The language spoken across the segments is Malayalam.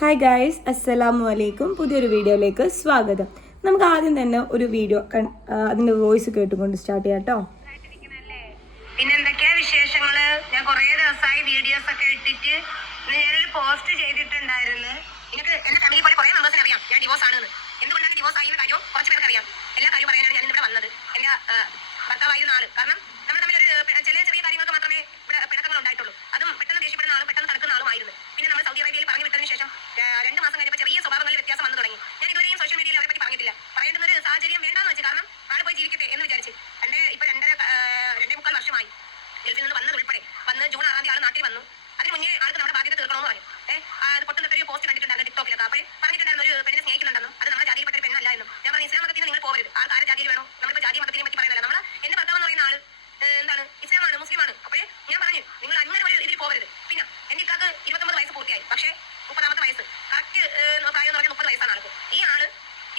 ഹായ് ഗൈസ്, അസ്സലാമു അലൈക്കും. പുതിയൊരു വീഡിയോയിലേക്ക് സ്വാഗതം. നമുക്ക് ആദ്യം തന്നെ ഒരു വീഡിയോ അതിന്റെ വോയിസ് കേട്ടുകൊണ്ട് സ്റ്റാർട്ട് ചെയ്യാം കേട്ടോ. പിന്നെ എന്തൊക്കെയാ വിശേഷങ്ങള്? ഞാൻ കുറെ ദിവസമായി വീഡിയോസ് ഒക്കെ ഇട്ടിട്ട് ഞാനൊരു പോസ്റ്റ് ചെയ്തിട്ടുണ്ടായിരുന്നു. എനിക്ക് എന്റെ ഫാമിലി പോലെ കുറെ മെമ്പേഴ്സിന് അറിയാം ഞാൻ ഡിവോഴ്സ് ആണെന്ന്. എന്തുകൊണ്ടാണ് ഡിവോഴ്സ് ആയി എന്ന കാര്യം കുറച്ച് പേർക്ക് അറിയാം. എല്ലാ കാര്യം പറയാനാണ് ഞാൻ ഇവിടെ വന്നത്. എന്റെ ഭർത്താവായിരുന്ന ആള്, കാരണം നമ്മൾ തമ്മിലൊരു ചെറിയ ചെറിയ കാര്യങ്ങൾക്ക് മാത്രമേ ഇവിടെ പിണക്കങ്ങൾ ഉണ്ടായിട്ടുള്ളൂ. അതും പെട്ടെന്ന് ദേഷ്യപ്പെടുന്ന ആളും പെട്ടെന്ന് തടുക്കുന്ന ആളുമായിരുന്നു. പിന്നെ നമ്മൾ സൗദി അറേബ്യയിൽ പറഞ്ഞു വിട്ടതിന് ശേഷം 2 മാസം കഴിഞ്ഞപ്പോൾ ചെറിയ സ്വഭാവങ്ങളിൽ വ്യത്യാസം വന്നു തുടങ്ങി. ഞാൻ ഇതുവരെയും സോഷ്യൽ മീഡിയയിൽ അവരെ പറ്റി പറഞ്ഞിട്ടില്ല. പറയേണ്ടുന്ന ഒരു സാഹചര്യം വേണ്ടാന്ന് വെച്ച്, കാരണം ആള് പോയി ജീവിക്കട്ടെ എന്ന് വിചാരിച്ച്. ഇപ്പൊ 2.25 വർഷമായി ഗൾഫിൽ നിന്ന് വന്നത് ഉൾപ്പെടെ വന്ന് ജൂൺ 6 ആൾ നാട്ടിൽ വന്നു. അതിന് മുന്നേ ആൾക്ക് നമ്മുടെ ബാധ്യത തീർക്കണമെന്ന് പറഞ്ഞു. അത് പൊട്ടുന്നൊക്കെ ഒരു പോസ്റ്റ് കണ്ടിട്ടുണ്ടായിരുന്നു ടിക്ടോക്കിലൊക്കെ. അപ്പോൾ പറഞ്ഞിട്ടുണ്ടായിരുന്നു ഒരു പെണ്ണിനെ സ്നേഹിക്കുന്നുണ്ടെന്നും അത് നമ്മുടെ ജാതിയിൽപ്പെട്ട ഒരു പെണ്ണല്ല എന്നും. ഞാൻ പറഞ്ഞു, ഇസ്ലാം മതത്തിൽ നിങ്ങൾ പോകരുത്. ആരുടെ ജാതിയിൽ വേണോ? നമ്മളിപ്പോൾ ജാതി മതത്തിനെ പറ്റി പറയുന്നില്ല. നമ്മൾ എന്റെ ഭർത്താവ് എന്ന് പറയുന്ന ആള് എന്താണ്, ഇസ്ലാമാണ്, മുസ്ലിമാണ്. അപ്പോഴേ ഞാൻ പറഞ്ഞു, നിങ്ങൾ അങ്ങനെ ഒരു ഇതിൽ പോകരുത്. പിന്നെ എന്റെ ഇക്കാക്ക് 29 വയസ്സ് പൂർത്തിയായി. പക്ഷേ 30ാമത്തെ വയസ്സ് കറക്റ്റ് പ്രായം എന്ന് പറഞ്ഞാൽ 30 വയസ്സാണ് ആൾക്ക്. ഈ ആള്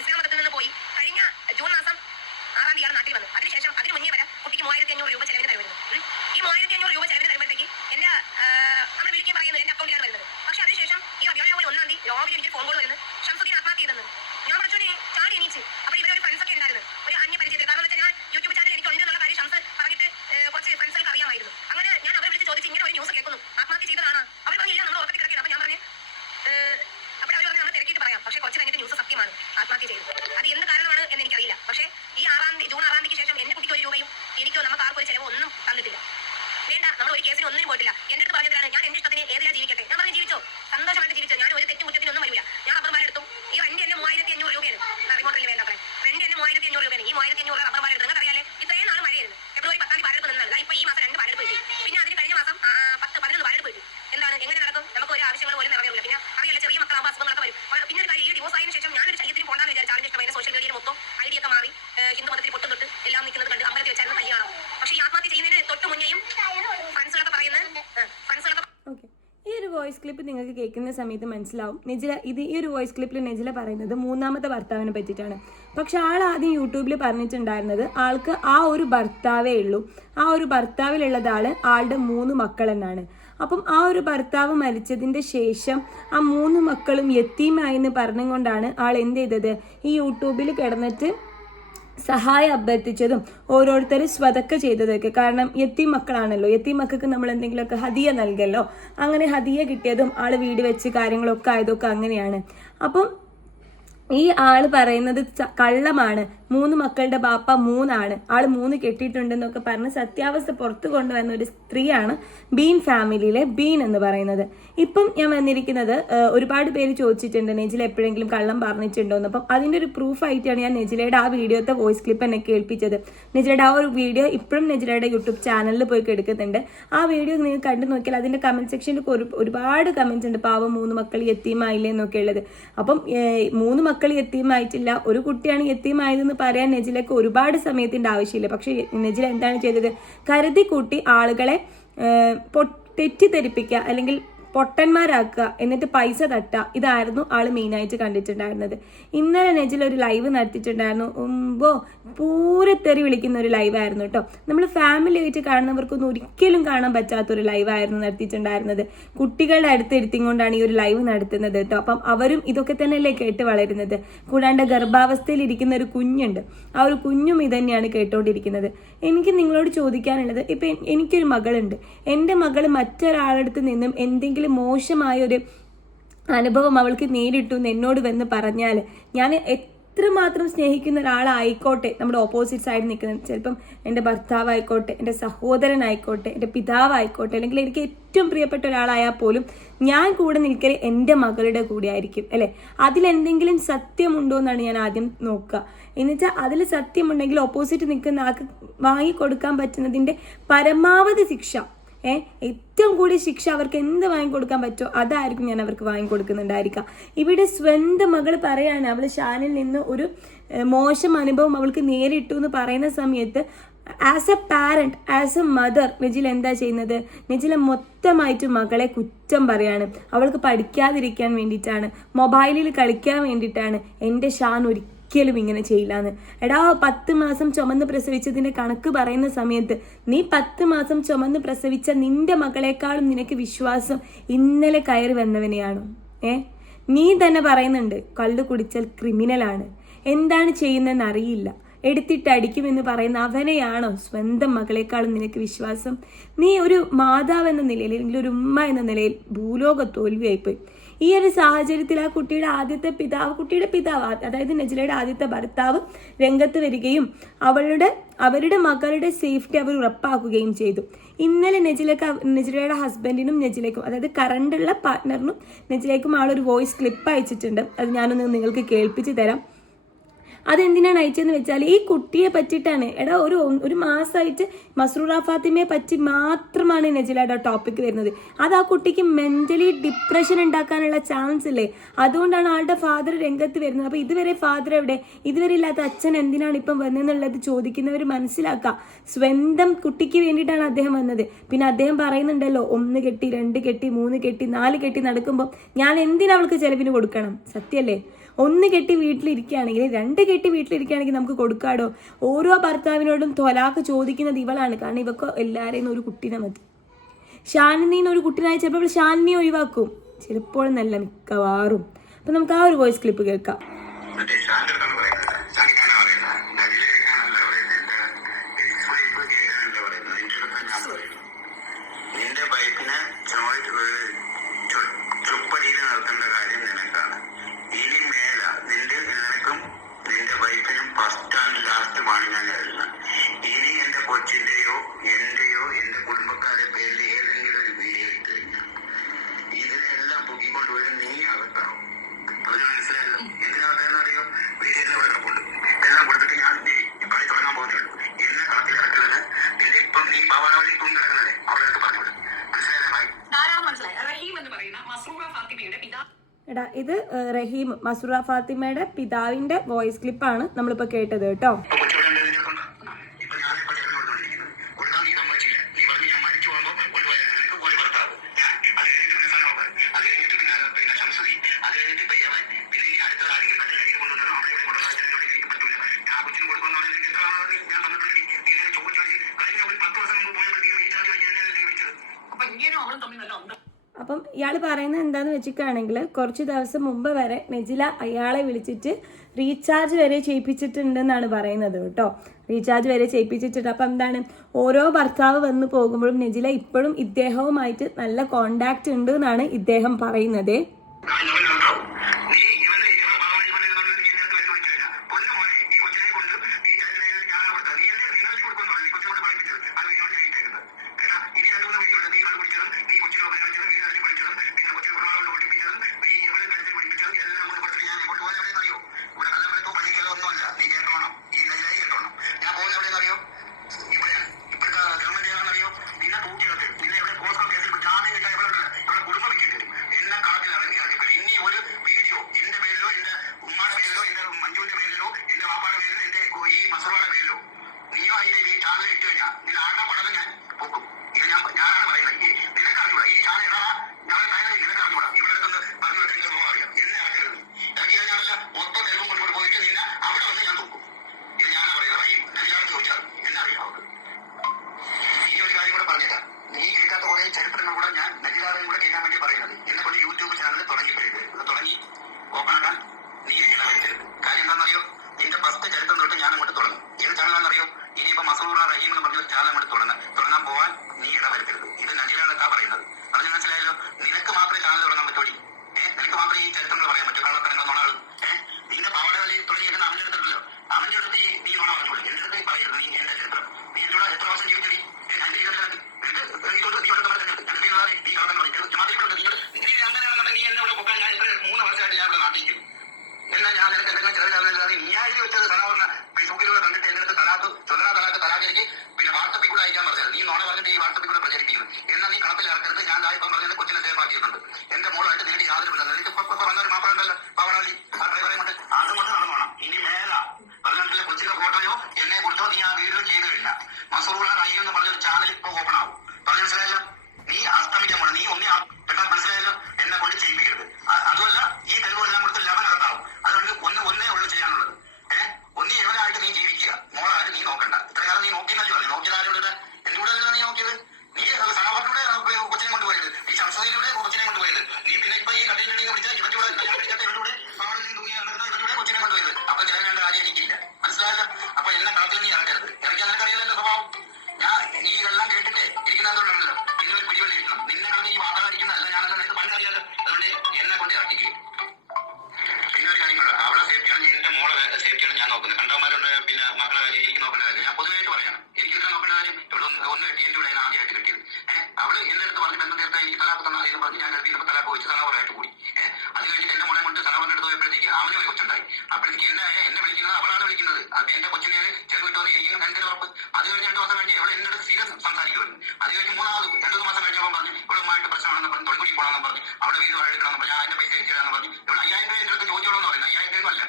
ഇസ്ലാം മതത്തിൽ നിന്ന് പോയി കഴിഞ്ഞ ജൂൺ മാസം 6 തീയതി നാട്ടിൽ വന്നു. അതിനുശേഷം അതിന് മുന്നേ വരെ കുട്ടിക്ക് 3500 രൂപ ചെലവിന് തരുമായിരുന്നു. ഈ 3500 രൂപ ചെലവിന് തരുമ്പോഴത്തേക്ക് എന്റെ അമ്മ വിളിക്കാൻ പറയുന്നത് എന്റെ അക്കൗണ്ടിലാണ് വരുന്നത്. പക്ഷെ അതിനുശേഷം ഈ റബീഉൽ അവ്വൽ 1 തീയതി രാവിലെ എനിക്ക് ഫോൺ കോൾ വരുന്നത്, ഷംസുദ്ദീൻ ആത്മഹത്യ ചെയ്തെന്ന്. ഞാൻ പഠിച്ചോണ്ട് ചാടി എണീച്ച്. അപ്പോൾ ഇവരൊരു ഫ്രണ്ട്സ് ഒക്കെ ഉണ്ടായിരുന്നു, ഒരു അന്യ പരിചയത്തിൽ. കാരണം വെച്ചാൽ ഞാൻ യൂട്യൂബ് ചാനൽ എനിക്ക് ഉണ്ടെന്നുള്ള കാര്യം ഷംസ് പറഞ്ഞിട്ട് കുറച്ച് ഫ്രണ്ട്സുകൾക്ക് അറിയാമായിരുന്നു. അങ്ങനെ ഞാൻ അവരെ വിളിച്ച് ചോദിച്ചു, ഇങ്ങനെ ഒരു ന്യൂസ് കേൾക്കുന്നു, ആത്മഹത്യ ചെയ്തതാണോ? അവർ പറഞ്ഞില്ല, നമ്മൾ ഉറക്കത്തിൽ കിടക്കുകയാണ്. അപ്പോൾ ഞാൻ പറഞ്ഞു, അപ്പോൾ അവർ പറഞ്ഞു നമ്മൾ തിരക്കിയിട്ട് പറയാം. പക്ഷേ കുറച്ച് കഴിഞ്ഞിട്ട് ന്യൂസ് സത്യമാണ്, ആത്മഹത്യ ചെയ്തു. അത് എന്ത് കാരണമാണ് എന്ന് എനിക്കറിയില്ല. പക്ഷേ ഈ ജൂൺ 6 തീയതിക്ക് ശേഷം എന്റെ കുട്ടിക്ക് 1 രൂപയും എനിക്കോ നമുക്ക് ആർക്കും ഒരു ചിലവ് ഒന്നും തന്നിട്ടില്ല. വേണ്ട, നമ്മൾ ഒരു കേസിന് ഒന്നിനും പോയിട്ടില്ല. എന്റെ അടുത്ത് പറഞ്ഞതാണ്, ഞാൻ എന്റെ ഇഷ്ടത്തിന് ഏതിലാ ജീവിക്കട്ടെ. ഞാൻ പറഞ്ഞു, ജീവിച്ചോ, സന്തോഷമായിട്ട് ജീവിച്ചോ, ഞാൻ ഒരു തെറ്റ് കുറ്റത്തിനൊന്നും വരില്ല. ഞാൻ റബ്ബർ പാൽ എടുത്തു. ഈ റെന്റ് തന്നെ 3500 രൂപയാണ്. റിമോട്ടിൽ വേണ്ട പറയാം, റെന്റ് തന്നെ 3500 രൂപയാണ്. ഈ 3500 റബ്ബർ പാൽ എടുത്തു. നിങ്ങൾക്ക് അറിയാലേ, ഇത്രയും നാൾ മഴയായിരുന്നു. ഫെബ്രുവരി 10 പാലെടുപ്പ് നിന്നല്ല. ഇപ്പൊ ഈ മാസം 2 പാലെടുപ്പ് കിട്ടി. പിന്നെ അതിന് കഴിഞ്ഞ മാസം 11 പാലെടുപ്പ് കിട്ടി. എന്താണ്, എങ്ങനെ നടക്കും? നമുക്ക് ഒരു ആവശ്യങ്ങൾ പോലും നിറവേറില്ല. പിന്നെ അറിയാലേ, ചെറിയ മക്കളാകുമ്പോൾ അസുഖങ്ങളൊക്കെ വരും. പിന്നെ ഒരു കാര്യം, ഈ ഡിവോഴ്സ് ആയതിനു ശേഷം ഞാനൊരു ശല്യത്തിന് പോകാന്ന് വിചാരിച്ചു. ആളുടെ ഇഷ്ടമായി സോഷ്യൽ മീഡിയയിൽ മൊത്തം ഐഡിയ ഒക്കെ മാറി ഹിന്ദു മതത്തിൽ പൊട്ടും തൊട്ട് എല്ലാം നിൽക്കുന്നത് കണ്ട് അമ്പലത്തിൽ വെച്ചായിരുന്നു കല്യാണം. പക്ഷേ ഈ ആത്മഹത്യ ചെയ്യുന്നതിന് തൊട്ട് മുന്നേയും ഫ്രണ്ട്സുകളൊക്കെ പറയുന്നത് ഓക്കെ, ഈ ഒരു വോയിസ് ക്ലിപ്പ് നിങ്ങൾക്ക് കേൾക്കുന്ന സമയത്ത് മനസ്സിലാവും ഈ ഒരു വോയിസ് ക്ലിപ്പിൽ നെജില പറയുന്നത് 3ാമത്തെ ഭർത്താവിനെ പറ്റിയിട്ടാണ്. പക്ഷെ ആൾ ആദ്യം യൂട്യൂബിൽ പറഞ്ഞിട്ടുണ്ടായിരുന്നത് ആൾക്ക് ആ ഒരു ഭർത്താവേ ഉള്ളൂ, ആ ഒരു ഭർത്താവിലുള്ളത് ആളുടെ 3 മക്കൾ എന്നാണ്. അപ്പം ആ ഒരു ഭർത്താവ് മരിച്ചതിന്റെ ശേഷം ആ 3 മക്കളും യത്തീമായെന്ന് പറഞ്ഞുകൊണ്ടാണ് ആൾ എന്ത് ചെയ്തത്, ഈ യൂട്യൂബിൽ കിടന്നിട്ട് സഹായം അഭ്യർത്ഥിച്ചതും ഓരോരുത്തരും സ്വതക്ക ചെയ്തതൊക്കെ. കാരണം യത്തീം മക്കളാണല്ലോ, യത്തീം മക്കൾക്ക് നമ്മൾ എന്തെങ്കിലുമൊക്കെ ഹദിയ നൽകല്ലോ. അങ്ങനെ ഹദിയ കിട്ടിയതും ആള് വീട് വെച്ച് കാര്യങ്ങളൊക്കെ ആയതൊക്കെ അങ്ങനെയാണ്. അപ്പം ഈ ആള് പറയുന്നത് കള്ളമാണ്. 3 മക്കളുടെ ബാപ്പ 3 ആണ്, ആള് 3 കെട്ടിയിട്ടുണ്ടെന്നൊക്കെ പറഞ്ഞ് സത്യാവസ്ഥ പുറത്തു കൊണ്ടുവന്ന ഒരു സ്ത്രീയാണ് ബീൻ ഫാമിലിയിലെ ബീൻ എന്ന് പറയുന്നത്. ഇപ്പം ഞാൻ വന്നിരിക്കുന്നത്, ഒരുപാട് പേര് ചോദിച്ചിട്ടുണ്ട് നെജില എപ്പോഴെങ്കിലും കള്ളം പറഞ്ഞിട്ടുണ്ടോന്ന്. അപ്പം അതിന്റെ ഒരു പ്രൂഫ് ആയിട്ടാണ് ഞാൻ നെജിലയുടെ ആ വീഡിയോത്തെ വോയിസ് ക്ലിപ്പ് എന്നെ കേൾപ്പിച്ചത്. നെജിലയുടെ ആ ഒരു വീഡിയോ ഇപ്പോഴും നെജിലയുടെ യൂട്യൂബ് ചാനലിൽ പോയി എടുക്കുന്നുണ്ട്. ആ വീഡിയോ നിങ്ങൾ കണ്ടു നോക്കിയാൽ അതിന്റെ കമന്റ് സെക്ഷനിൽ ഒരുപാട് കമന്റ്സ് ഉണ്ട്. പാവം 3 മക്കൾ യത്തീമായില്ലേ എന്നൊക്കെ ഉള്ളത്. അപ്പം 3 മക്കൾ യത്തീമായിട്ടില്ല, ഒരു കുട്ടിയാണ് യത്തീമായതെന്ന് പറയാൻ നെജിലക്ക് ഒരുപാട് സമയത്തിന്റെ ആവശ്യമില്ല. പക്ഷെ നെജില എന്താണ് ചെയ്തത്, കരുതി കൂട്ടി ആളുകളെ തെറ്റിദ്ധരിപ്പിക്കുക, അല്ലെങ്കിൽ പൊട്ടന്മാരാക്കുക, എന്നിട്ട് പൈസ തട്ടുക. ഇതായിരുന്നു ആള് മെയിനായിട്ട് കണ്ടിട്ടുണ്ടായിരുന്നത്. ഇന്നലെ നെജിൽ ഒരു ലൈവ് നടത്തിയിട്ടുണ്ടായിരുന്നു. പൂരത്തെറി വിളിക്കുന്ന ഒരു ലൈവായിരുന്നു കേട്ടോ. നമ്മൾ ഫാമിലി ആയിട്ട് കാണുന്നവർക്കൊന്നും ഒരിക്കലും കാണാൻ പറ്റാത്തൊരു ലൈവായിരുന്നു നടത്തിയിട്ടുണ്ടായിരുന്നത്. കുട്ടികളുടെ അടുത്തിരുത്തിക്കൊണ്ടാണ് ഈ ഒരു ലൈവ് നടത്തുന്നത് കേട്ടോ. അപ്പം അവരും ഇതൊക്കെ തന്നെയല്ലേ കേട്ട് വളരുന്നത്. കൂടാണ്ട് ഗർഭാവസ്ഥയിൽ ഇരിക്കുന്ന ഒരു കുഞ്ഞുണ്ട്, ആ ഒരു കുഞ്ഞും ഇതന്നെയാണ് കേട്ടോണ്ടിരിക്കുന്നത്. എനിക്ക് നിങ്ങളോട് ചോദിക്കാനുള്ളത്, ഇപ്പൊ എനിക്കൊരു മകളുണ്ട്. എൻ്റെ മകള് മറ്റൊരാളടുത്ത് നിന്നും എന്തെങ്കിലും മോശമായ ഒരു അനുഭവം അവൾക്ക് നേരിട്ടു എന്ന് എന്നോട് വന്ന് പറഞ്ഞാൽ, ഞാൻ എത്രമാത്രം സ്നേഹിക്കുന്ന ഒരാളായിക്കോട്ടെ, നമ്മുടെ ഓപ്പോസിറ്റ് സൈഡ് നിൽക്കുന്നത്, ചിലപ്പം എൻ്റെ ഭർത്താവായിക്കോട്ടെ, എൻ്റെ സഹോദരനായിക്കോട്ടെ, എൻ്റെ പിതാവായിക്കോട്ടെ, അല്ലെങ്കിൽ എനിക്ക് ഏറ്റവും പ്രിയപ്പെട്ട ഒരാളായാൽ പോലും ഞാൻ കൂടെ നിൽക്കൽ എൻ്റെ മകളുടെ കൂടെ ആയിരിക്കും അല്ലെ. അതിലെന്തെങ്കിലും സത്യമുണ്ടോ എന്നാണ് ഞാൻ ആദ്യം നോക്കുക. എന്നുവെച്ചാൽ അതിൽ സത്യമുണ്ടെങ്കിൽ ഓപ്പോസിറ്റ് നിൽക്കുന്ന ആൾക്ക് വാങ്ങിക്കൊടുക്കാൻ പറ്റുന്നതിൻ്റെ പരമാവധി ശിക്ഷ, ഏറ്റവും കൂടിയ ശിക്ഷ അവർക്ക് എന്ത് വാങ്ങിക്കൊടുക്കാൻ പറ്റുമോ അതായിരിക്കും ഞാൻ അവർക്ക് വാങ്ങിക്കൊടുക്കുന്നുണ്ടായിരിക്കാം. ഇവിടെ സ്വന്തം മകൾ പറയാണ്, അവള് ഷാനിൽ നിന്ന് ഒരു മോശം അനുഭവം അവൾക്ക് നേരിട്ടു എന്ന് പറയുന്ന സമയത്ത് as a parent, as a mother, Nejila എന്താ ചെയ്യുന്നത്, നെജില മൊത്തമായിട്ട് മകളെ കുറ്റം പറയാണ്. അവൾക്ക് പഠിക്കാതിരിക്കാൻ വേണ്ടിയിട്ടാണ്, മൊബൈലിൽ കളിക്കാൻ വേണ്ടിയിട്ടാണ്. എൻ്റെ ഷാൻ ഒരിക്കലും ഇങ്ങനെ ചെയ്യില്ലാന്ന്. എടാ, 10 മാസം ചുമന്ന് പ്രസവിച്ചതിന്റെ കണക്ക് പറയുന്ന സമയത്ത് നീ 10 മാസം ചുമന്ന് പ്രസവിച്ച നിന്റെ മകളെക്കാളും നിനക്ക് വിശ്വാസം ഇന്നലെ കയറി വന്നവനെയാണോ? നീ തന്നെ പറയുന്നുണ്ട് കള്ളു കുടിച്ചാൽ ക്രിമിനലാണ്, എന്താണ് ചെയ്യുന്നതെന്ന് അറിയില്ല, എടുത്തിട്ട് അടിക്കുമെന്ന് പറയുന്ന അവനെയാണോ സ്വന്തം മകളെക്കാളും നിനക്ക് വിശ്വാസം? നീ ഒരു മാതാവ് എന്ന നിലയിൽ അല്ലെങ്കിൽ ഒരു ഉമ്മ എന്ന നിലയിൽ ഭൂലോക തോൽവിയായിപ്പോയി. ഈ ഒരു സാഹചര്യത്തിൽ ആ കുട്ടിയുടെ പിതാവ് അതായത് നജിലയുടെ ആദ്യത്തെ ഭർത്താവ് രംഗത്ത് വരികയും അവരുടെ മകളുടെ സേഫ്റ്റി അവർ ഉറപ്പാക്കുകയും ചെയ്തു. ഇന്നലെ നജിലയുടെ ഹസ്ബൻഡിനും നജിലയ്ക്കും, അതായത് കറണ്ടുള്ള പാർട്ട്ണറിനും നജിലയ്ക്കും ആളൊരു വോയിസ് ക്ലിപ്പ് അയച്ചിട്ടുണ്ട്. അത് ഞാനൊന്ന് നിങ്ങൾക്ക് കേൾപ്പിച്ച് തരാം. അതെന്തിനാണ് അയച്ചതെന്ന് വെച്ചാൽ ഈ കുട്ടിയെ പറ്റിയിട്ടാണ്. എടാ, ഒരു മാസമായിട്ട് മസ്രൂറ ഫാത്തിമയെ പറ്റി മാത്രമാണ് നജിലയുടെ ടോപ്പിക് വരുന്നത്. അത് ആ കുട്ടിക്ക് മെന്റലി ഡിപ്രഷൻ ഉണ്ടാക്കാനുള്ള ചാൻസ് ഇല്ലേ? അതുകൊണ്ടാണ് ആളുടെ ഫാദർ രംഗത്ത് വരുന്നത്. അപ്പൊ ഇതുവരെ ഫാദർ എവിടെ? ഇതുവരെ ഇല്ലാത്ത അച്ഛൻ എന്തിനാണ് ഇപ്പം വന്നതെന്നുള്ളത് ചോദിക്കുന്നവർ മനസ്സിലാക്കുക. സ്വന്തം കുട്ടിക്ക് വേണ്ടിയിട്ടാണ് അദ്ദേഹം വന്നത്. പിന്നെ അദ്ദേഹം പറയുന്നുണ്ടല്ലോ 1 കെട്ടി 2 കെട്ടി 3 കെട്ടി 4 കെട്ടി നടക്കുമ്പോൾ ഞാൻ എന്തിനാ അവൾക്ക് ചെലവിന് കൊടുക്കണം? സത്യല്ലേ? 1 കെട്ടി വീട്ടിലിരിക്കുകയാണെങ്കിൽ 2 കെട്ടി വീട്ടിലിരിക്കുകയാണെങ്കിൽ നമുക്ക് കൊടുക്കാടോ? ഓരോ ഭർത്താവിനോടും തൊലാക്ക് ചോദിക്കുന്നത് ഇവളാണ്. കാരണം ഇവക്ക് എല്ലാവരെയും ഒരു കുട്ടീനെ മതി. ഷാനിനീന്ന് ഒരു കുട്ടീനായി ചിലപ്പോൾ ഷാനിനെ ഒഴിവാക്കും, ചിലപ്പോൾ നല്ല മിക്കവാറും. അപ്പൊ നമുക്ക് ആ ഒരു വോയിസ് ക്ലിപ്പ് കേൾക്കാം. കൊച്ചിന്റെയോ എന്റെയോ എന്റെ കുടുംബക്കാരെ പേരിൽ ഏതെങ്കിലും ഒരു വീഡിയോ ഇട്ട് കഴിഞ്ഞാൽ ഇതിനെല്ലാം പൊക്കിക്കൊണ്ടുപോയി നീ അകത്താവും. അത് മനസ്സിലായല്ലോ. എന്തിനകത്താന്ന് അറിയോ? വീഡിയോ എല്ലാം ഇവിടെ കൊണ്ട് എല്ലാം കൊടുത്തിട്ട് ഞാൻ കളി തുടങ്ങാൻ പോകുന്നേ ഉള്ളൂ. എന്നെ കളത്തിൽ ഇറക്കുന്നത് എന്റെ ഇപ്പം നീ പവാടവഴി കൊണ്ടിറങ്ങണല്ലേ അവളെടുത്ത് പറഞ്ഞോളൂ. മനസ്സിലായല്ലേ ഭായി? റഹീം എന്ന് പറയുന്ന മസ്റൂറ ഫാത്തിമയുടെ പിതാവ്. എടാ, ഇത് റഹീം മസ്റൂറ ഫാത്തിമയുടെ പിതാവിന്റെ വോയിസ് ക്ലിപ്പാണ് നമ്മളിപ്പോ കേട്ടത് കേട്ടോ. അപ്പം ഇയാൾ പറയുന്നത് എന്താന്ന് വെച്ചിട്ടാണെങ്കിൽ കുറച്ച് ദിവസം മുമ്പ് വരെ നജില അയാളെ വിളിച്ചിട്ട് റീചാർജ് വരെ ചെയ്യിപ്പിച്ചിട്ടുണ്ടെന്നാണ് പറയുന്നത് കേട്ടോ. റീചാർജ് വരെ ചെയ്യിപ്പിച്ചിട്ടുണ്ട്. അപ്പം എന്താണ്, ഓരോ ഭർത്താവ് വന്ന് പോകുമ്പോഴും നജില ഇപ്പോഴും ഇദ്ദേഹവുമായിട്ട് നല്ല കോണ്ടാക്ട് ഉണ്ട് എന്നാണ് ഇദ്ദേഹം പറയുന്നത്. ചരിത്രങ്ങൾ കൂടെ ഞാൻ നജിലാറയും കൂടെ കേൾക്കാൻ വേണ്ടി പറയുന്നത്. എന്നെ കൊണ്ട് യൂട്യൂബ് ചാനൽ തുടങ്ങി ഓപ്പണാക്കാൻ നീ ഇടവരുത്തരുത്. കാര്യം എന്താണെന്നറിയോ? നിന്റെ ഫസ്റ്റ് ചരിത്രം തൊട്ട് ഞാൻ അങ്ങോട്ട് തുടങ്ങും. ഏത് ചാനലാണെന്നറിയോ? ഇനിയിപ്പോ മസൂറ റഹീം എന്ന് പറഞ്ഞ ഒരു ചാനൽ അങ്ങോട്ട് തുടങ്ങാൻ പോവാൻ നീ ഇടവരുത്തരുത്. ഇത് നജിലാറെത്താ പറയുന്നത്. അതിന് മനസ്സിലായല്ലോ? നിനക്ക് മാത്രമേ ചാനൽ തുടങ്ങാൻ പറ്റുള്ളൂ. നിനക്ക് മാത്രമേ ഈ ചരിത്രങ്ങൾ പറയാൻ പറ്റൂ. കള്ളത്തരങ്ങൾ നുണകൾ. നിന്റെ പാവടകളിൽ തുടങ്ങിയിരുന്ന അവന്റെ അടുത്തുണ്ടല്ലോ, അവന്റെ അടുത്ത് നീ നുണ പറഞ്ഞോളൂ. എന്റെ അടുത്ത് പറയരുത് നീ എന്റെ ചരിത്രം. നീ എന്നോട് എത്ര വർഷം ജീവിച്ചടി? എന്റെ ജീവിതത്തിലാണ് നീ എന്നെ ഇവിടെ പൊക്കാൻ ഞാൻ 3 വർഷമായിട്ട് ഞാൻ ഇവിടെ നാട്ടിക്കും. എന്നാൽ ഞാൻ നിനക്ക് എന്തെങ്കിലും ചെലവിലാവുന്നല്ലാതെ നീയായി വെച്ചത് സനാവർണ്ണ ഫേസ്ബുക്കിലൂടെ കണ്ടിട്ട് എന്റെ അടുത്ത് തലാഖ് പിന്നെ വാട്സപ്പിൽ കൂടെ അയക്കാൻ പറഞ്ഞത്. നീ നോണ പറഞ്ഞിട്ട് ഈ വാട്സപ്പിൽ കൂടെ പ്രചരിപ്പിക്കുന്നത്. എന്നാൽ നീ കളത്തിൽ ഇറക്കരുത്. ഞാൻ ഇപ്പം പറഞ്ഞത് കൊച്ചിനെ സേവ് ആക്കിയിട്ടുണ്ട്. എന്റെ മോളായിട്ട് നിനക്ക് യാതൊരു ബന്ധം. നിനക്ക് ഇപ്പൊ വന്നൊരു മാപ്പുണ്ടല്ലോ പാവടാളി, ആ ഡ്രൈവറെ കൊണ്ട് അതുകൊണ്ട് നടന്നോണം. ഇനി മേല പറഞ്ഞിട്ടുള്ള കൊച്ചിന്റെ ഫോട്ടോയോ എന്നെ കൊടുത്തോ നീ ആ വീഡിയോ ചെയ്തു കഴിഞ്ഞാൽ മസൂറ റഹീം എന്ന് പറഞ്ഞൊരു ചാനൽ ഇപ്പൊ ഓപ്പൺ ആവും. പറഞ്ഞു മനസ്സിലായല്ലോ? നീ അസ്തമിക്കാൻ പോണം. നീ പെട്ടാ മനസ്സിലായല്ലോ? എന്നെ കൊണ്ട് ചെയ്യിപ്പിക്കരുത്. അതുമല്ല ഈ തെളിവെല്ലാം കൊടുത്ത് 11 അകത്താവും. അതുകൊണ്ട് ഒന്നേ ഉള്ളു ചെയ്യാനുള്ളത്. ഒന്നി എവനായിട്ട് നീ ജീവിക്കുക. മോളായിട്ട് നീ നോക്കണ്ട. ഇത്ര കാലം നീ നോക്കിയെന്നല്ലോ പറഞ്ഞു. നോക്കിയത് ആരോട്? എന്റെ കൂടെ അല്ലല്ലോ നീ നോക്കിയത്. നീ സനോഹറിലൂടെ കൊച്ചിനെ കൊണ്ടുപോയത്, ഈ സംസദയിലൂടെ കൊച്ചിനെ കൊണ്ടുപോയത്. നീ പിന്നെ ഇപ്പൊ ഈ കടയിൽ വിളിച്ചാൽ ഇവന്റെ കൂടെ ഇല്ലേ? പിന്നെ ഒരു കാര്യം കൂടെ, അവളെ സേഫ്റ്റിയാണ്, എന്റെ മോളെ സേഫ്റ്റിയാണ് ഞാൻ നോക്കുന്നത്. കണ്ടവന്മാരുണ്ട്, പിന്നെ മക്കളെ കാര്യം, എനിക്ക് നോക്കേണ്ട കാര്യം ഞാൻ പൊതുവായിട്ട് പറയണം. എനിക്ക് ഇതിനെ നോക്കേണ്ട കാര്യം ഇവിടെ ഒന്ന് കെട്ടി, എന്റെ ഇവിടെ ആദ്യമായിട്ട് കെട്ടിയത്. അവള് എന്റെ അടുത്ത് പറഞ്ഞ് ബന്ധം തീർത്താൽ എനിക്ക് തലാപ്പ് തന്നാലും പറഞ്ഞ് ഞാൻ കരുതിയപ്പോൾ തലാപ്പ് വെച്ച് സനാവറായിട്ട് കൂടി. അത് കഴിഞ്ഞിട്ട് എന്റെ മോളെ കൊണ്ട് സനാവറിന്റെ അടുത്ത് പോയപ്പോഴത്തേക്ക് അവന് ഒരു കൊച്ചുണ്ടായി. അപ്പോഴത്തേക്ക് എന്നെ വിളിക്കുന്നത് അവളാണ് വിളിക്കുന്നത്. അത് എന്റെ കൊച്ചിനെ ചെറുകിട്ടോന്ന് എനിക്ക് എന്റെ ഉറപ്പ്. അത് കഴിഞ്ഞ് 2 മാസം കഴിഞ്ഞ് അവൾ എന്നോട് സീരിയസ് സംസാരിക്കുമായിരുന്നു. അത് കഴിഞ്ഞ് 2 മാസം കഴിഞ്ഞപ്പോൾ പറഞ്ഞ് ഇവളുമായിട്ട് പ്രശ്നമാണെന്ന് പറഞ്ഞ് തൊഴിൽ പോകണമെന്ന് പറഞ്ഞ് അവിടെ വീട് വാഴെടുക്കണമെന്ന് പറഞ്ഞ് അതിന്റെ പൈസ അയച്ചിടാന്ന് പറഞ്ഞ് ഇവൾ 5000 രൂപ എന്റെ അടുത്ത് ചോദിച്ചോളെന്ന് പറയുന്നത്. 5000 രൂപ അല്ല.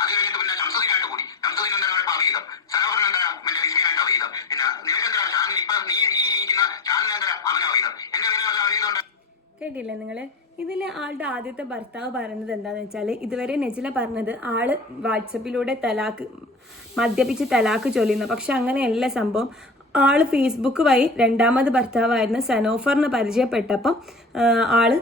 അത് കഴിഞ്ഞിട്ട് പിന്നെ ശംസുദ്ദീനായിട്ട് കൂടി. ശംസുദ്ദീൻ എന്താണ് അവീതം, സനാവറിനെന്താ മറ്റേ വിസ്മയായിട്ട് അവീതം, പിന്നെ നിനക്കെന്താ ഷാനിൽ ഇപ്പൊ നീ ഇരിക്കുന്ന ഷാനിനെന്താ അവന് അവീതം, എന്റെ പേരിൽ വല്ല അവീതം ഉണ്ട്. കേട്ടില്ലേ നിങ്ങള്? ഇതിൽ ആളുടെ ആദ്യത്തെ ഭർത്താവ് പറയുന്നത് എന്താണെന്ന് വെച്ചാൽ, ഇതുവരെ നെജില പറഞ്ഞത് ആള് വാട്സപ്പിലൂടെ മദ്യപിച്ച് തലാക്ക് ചൊല്ലുന്നു. പക്ഷെ അങ്ങനെയല്ല സംഭവം. ആള് ഫേസ്ബുക്ക് വഴി രണ്ടാമത് ഭർത്താവായിരുന്ന സനോഫറിന് പരിചയപ്പെട്ടപ്പം ആള്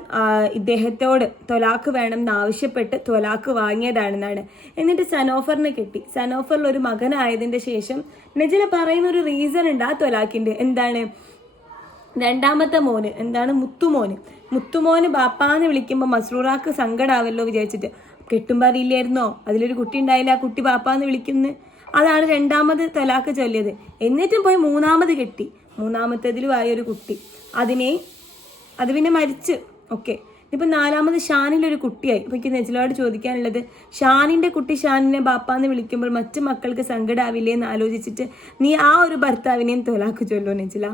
ഇദ്ദേഹത്തോട് തൊലാക്ക് വേണമെന്ന് ആവശ്യപ്പെട്ട് തൊലാക്ക് വാങ്ങിയതാണെന്നാണ്. എന്നിട്ട് സനോഫറിനെ കെട്ടി. സനോഫറിൽ ഒരു മകനായതിന്റെ ശേഷം നെജില പറയുന്ന ഒരു റീസൺ ഉണ്ട് ആ തൊലാക്കിന്റെ. എന്താണ്? രണ്ടാമത്തെ മോന് എന്താണ്, മുത്തുമോന് ബാപ്പാന്ന് വിളിക്കുമ്പോൾ മസ്രൂറാക്ക് സങ്കടാവല്ലോ വിചാരിച്ചിട്ട് കെട്ടുമ്പോൾ അറിയില്ലായിരുന്നോ അതിലൊരു കുട്ടി ഉണ്ടായില്ല, ആ കുട്ടി ബാപ്പാന്ന് വിളിക്കുന്നു. അതാണ് രണ്ടാമത് തലാക്ക് ചൊല്ലിയത്. എന്നിട്ടും പോയി 3ാമത് കെട്ടി. 3ാമത്തേതിലും ആയൊരു കുട്ടി, അത് പിന്നെ മരിച്ച്. ഓക്കെ, ഇപ്പം 4ാമത് ഷാനിലൊരു കുട്ടിയായി. അപ്പം എനിക്ക് നെജിലോട് ചോദിക്കാനുള്ളത്, ഷാനിന്റെ കുട്ടി ഷാനിനെ ബാപ്പാന്ന് വിളിക്കുമ്പോൾ മറ്റു മക്കൾക്ക് സങ്കടാവില്ലേ എന്ന് ആലോചിച്ചിട്ട് നീ ആ ഒരു ഭർത്താവിനെയും തൊലാക്ക് ചൊല്ലോ നെജില?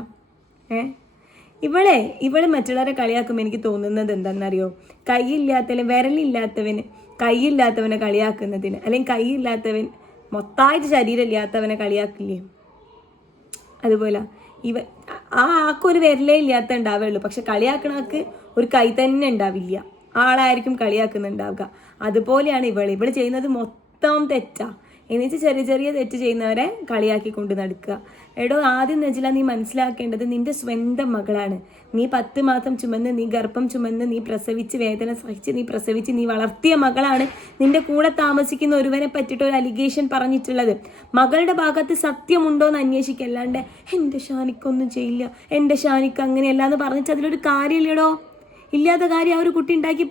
ഇവള് മറ്റുള്ളവരെ കളിയാക്കുമ്പോൾ എനിക്ക് തോന്നുന്നത് എന്താണെന്നറിയോ? കൈയില്ലാത്തവനെ കളിയാക്കുന്നതിന്, അല്ലെങ്കിൽ കൈയില്ലാത്തവൻ മൊത്തമായിട്ട് ശരീരം ഇല്ലാത്തവനെ കളിയാക്കില്ലേ? അതുപോലെ ആക്കൊരു വിരലേ ഇല്ലാത്ത ഉണ്ടാവുള്ളൂ, പക്ഷെ കളിയാക്കണക്ക് ഒരു കൈ തന്നെ ഉണ്ടാവില്ല. ആളായിരിക്കും കളിയാക്കുന്നുണ്ടാവുക. അതുപോലെയാണ് ഇവള് ചെയ്യുന്നത് മൊത്തം തെറ്റാ. എന്നിട്ട് ചെറിയ ചെറിയ തെറ്റ് ചെയ്യുന്നവരെ കളിയാക്കിക്കൊണ്ട് നടക്കുക. എടോ, ആദ്യം നെജില നീ മനസ്സിലാക്കേണ്ടത് നിന്റെ സ്വന്തം മകളാണ്. നീ 10 മാസം ചുമന്ന്, നീ ഗർഭം ചുമന്ന്, നീ പ്രസവിച്ച് വേദന സഹിച്ച് നീ വളർത്തിയ മകളാണ്. നിന്റെ കൂടെ താമസിക്കുന്ന ഒരുവനെ പറ്റിയിട്ട് ഒരു അലിഗേഷൻ പറഞ്ഞിട്ടുള്ളത്. മകളുടെ ഭാഗത്ത് സത്യമുണ്ടോ എന്ന് അന്വേഷിക്കല്ലാണ്ട് എന്റെ ഷാനിക്കൊന്നും ചെയ്യില്ല, എന്റെ ഷാനിക്ക് അങ്ങനെയല്ല എന്ന് പറഞ്ഞിട്ട് അതിലൊരു കാര്യമില്ലടോ. ഇല്ലാത്ത കാര്യം ആ ഒരു കുട്ടി ഉണ്ടാക്കി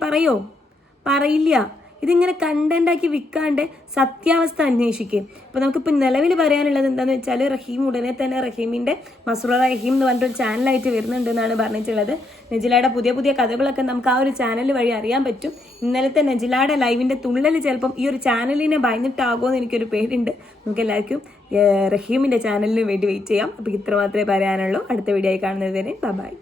പറയില്ല. ഇതിങ്ങനെ കണ്ടന്റാക്കി വിൽക്കാണ്ട് സത്യാവസ്ഥ അന്വേഷിക്കുക. അപ്പോൾ നമുക്കിപ്പോൾ നിലവിൽ പറയാനുള്ളത് എന്താണെന്ന് വെച്ചാൽ, റഹീം ഉടനെ തന്നെ റഹീമിൻ്റെ മസ്റൂറ റഹീം എന്ന് പറഞ്ഞിട്ടൊരു ചാനലായിട്ട് വരുന്നുണ്ടെന്നാണ് പറഞ്ഞിട്ടുള്ളത്. നെജിലയുടെ പുതിയ കഥകളൊക്കെ നമുക്ക് ആ ഒരു ചാനൽ വഴി അറിയാൻ പറ്റും. ഇന്നലത്തെ നെജിലയുടെ ലൈവിൻ്റെ തുള്ളൽ ചിലപ്പം ഈ ഒരു ചാനലിനെ ഭയന്നിട്ടാകുമോ എന്ന് എനിക്കൊരു പേടിയുണ്ട്. നമുക്ക് എല്ലാവർക്കും റഹീമിൻ്റെ ചാനലിന് വേണ്ടി വെയിറ്റ് ചെയ്യാം. അപ്പോൾ ഇത്ര മാത്രമേ പറയാനുള്ളൂ. അടുത്ത വീഡിയോ ആയി കാണുന്നത് വരെ ബൈ.